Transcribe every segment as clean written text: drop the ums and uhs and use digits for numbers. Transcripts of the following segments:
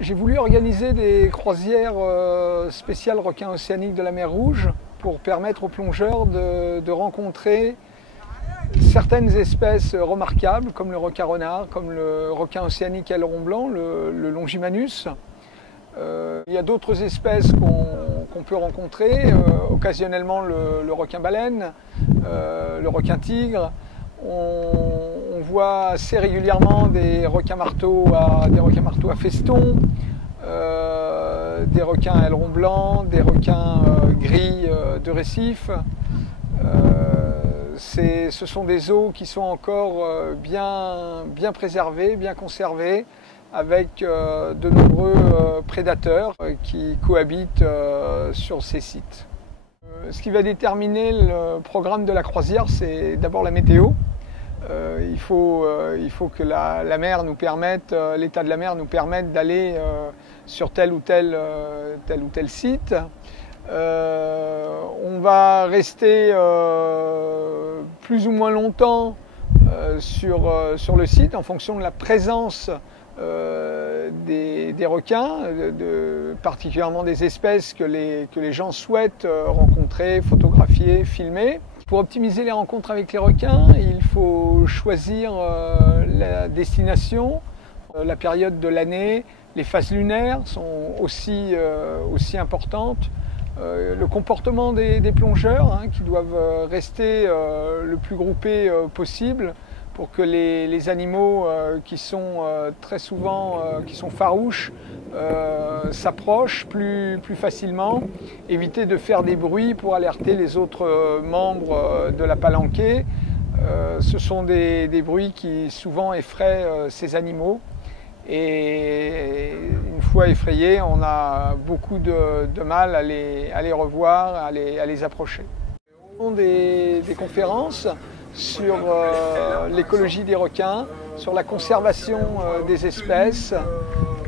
J'ai voulu organiser des croisières spéciales requins océaniques de la mer Rouge pour permettre aux plongeurs de rencontrer certaines espèces remarquables comme le requin renard, comme le requin océanique aileron blanc, le Longimanus. Il y a d'autres espèces qu'on peut rencontrer, occasionnellement le requin baleine, le requin tigre. On voit assez régulièrement des requins marteaux à feston, des requins aileron blanc, des requins gris de récif. Ce sont des eaux qui sont encore bien préservées, bien conservées, avec de nombreux prédateurs qui cohabitent sur ces sites. Ce qui va déterminer le programme de la croisière, c'est d'abord la météo. Il faut que la mer nous permette, l'état de la mer nous permette d'aller sur tel ou tel site. On va rester plus ou moins longtemps sur le site en fonction de la présence des requins, particulièrement des espèces que les gens souhaitent rencontrer, photographier, filmer. Pour optimiser les rencontres avec les requins, il faut choisir la destination, la période de l'année. Les phases lunaires sont aussi importantes. Le comportement des plongeurs, qui doivent rester le plus groupés possible pour que les animaux qui sont très souvent farouches s'approchent plus facilement, éviter de faire des bruits pour alerter les autres membres de la palanquée. Ce sont des bruits qui souvent effraient ces animaux. Et une fois effrayés, on a beaucoup de mal à les revoir, à les approcher. On a des conférences sur l'écologie des requins, sur la conservation des espèces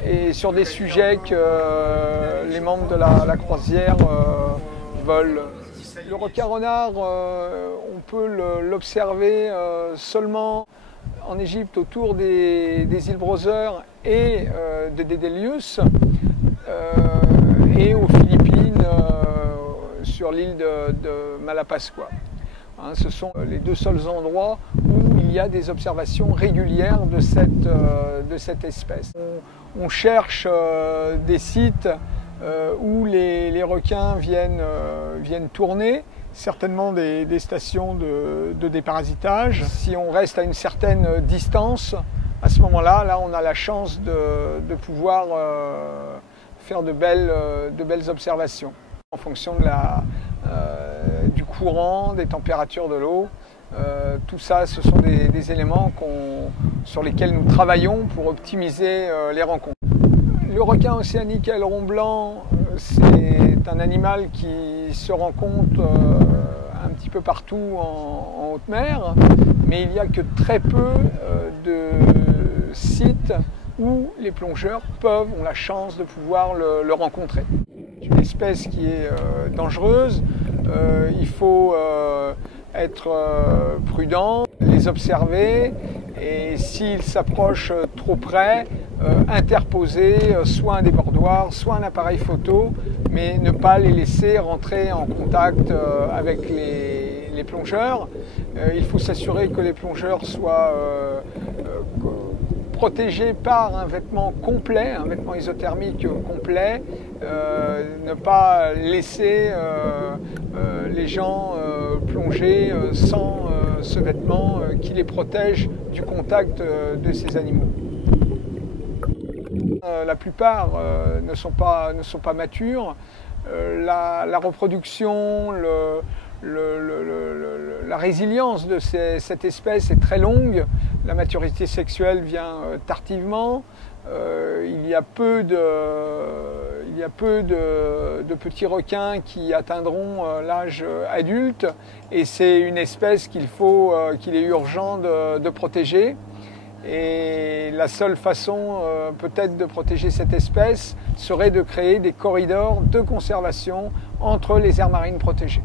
et sur des sujets que les membres de la croisière veulent. Le requin renard, on peut l'observer seulement en Égypte autour des îles Browser et de Dédélius et aux Philippines sur l'île de Malapascua. Ce sont les deux seuls endroits où il y a des observations régulières de cette espèce. On cherche des sites où les requins viennent tourner, certainement des stations de déparasitage. Si on reste à une certaine distance, à ce moment-là, on a la chance de pouvoir faire de belles observations. En fonction du courant, des températures de l'eau, tout ça, ce sont des éléments sur lesquels nous travaillons pour optimiser les rencontres. Le requin océanique aileron blanc, c'est un animal qui se rencontre un petit peu partout en haute mer, mais il n'y a que très peu de sites où les plongeurs ont la chance de pouvoir le rencontrer. C'est une espèce qui est dangereuse, il faut être prudent, les observer et s'ils s'approchent trop près, interposer soit un débordoir, soit un appareil photo, mais ne pas les laisser rentrer en contact avec les plongeurs. Il faut s'assurer que les plongeurs soient protégés par un vêtement complet, un vêtement isothermique complet, ne pas laisser les gens plonger sans ce vêtement qui les protège du contact de ces animaux. La plupart ne sont pas matures. La reproduction, la résilience de cette espèce est très longue. La maturité sexuelle vient tardivement. Il y a peu de petits requins qui atteindront l'âge adulte et c'est une espèce qu'il est urgent de protéger. Et la seule façon peut-être de protéger cette espèce serait de créer des corridors de conservation entre les aires marines protégées.